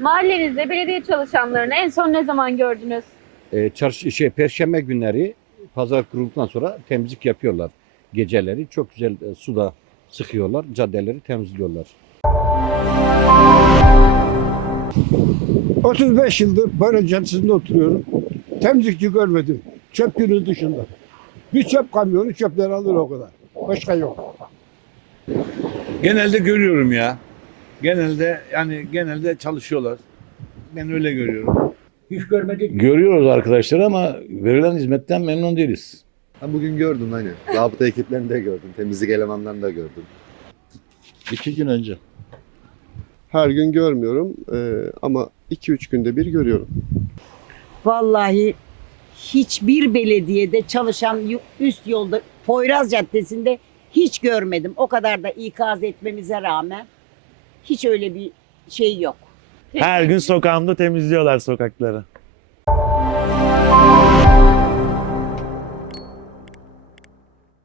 Mahallenizde belediye çalışanlarını en son ne zaman gördünüz? E, çarşı, şey, Perşembe günleri pazar kurulduktan sonra temizlik yapıyorlar. Geceleri çok güzel e, suda sıkıyorlar, caddeleri temizliyorlar. 35 yıldır böyle caddesinde oturuyorum. Temizlikçi görmedim. Çöp günü dışında. Bir çöp kamyonu çöpleri alır o kadar. Başka yok. Genelde görüyorum ya. Genelde yani genelde çalışıyorlar. Ben öyle görüyorum. Hiç görmedik. Görüyoruz arkadaşlar ama verilen hizmetten memnun değiliz. Ben bugün gördüm hani. Rabıta ekiplerini de gördüm. Temizlik elemanlarını da gördüm. İki gün önce. Her gün görmüyorum eee, ama 2-3 günde bir görüyorum. Vallahi hiçbir belediyede çalışan üst yolda Poyraz Caddesi'nde hiç görmedim. O kadar da ikaz etmemize rağmen hiç öyle bir şey yok. Her gün sokağımda temizliyorlar sokakları.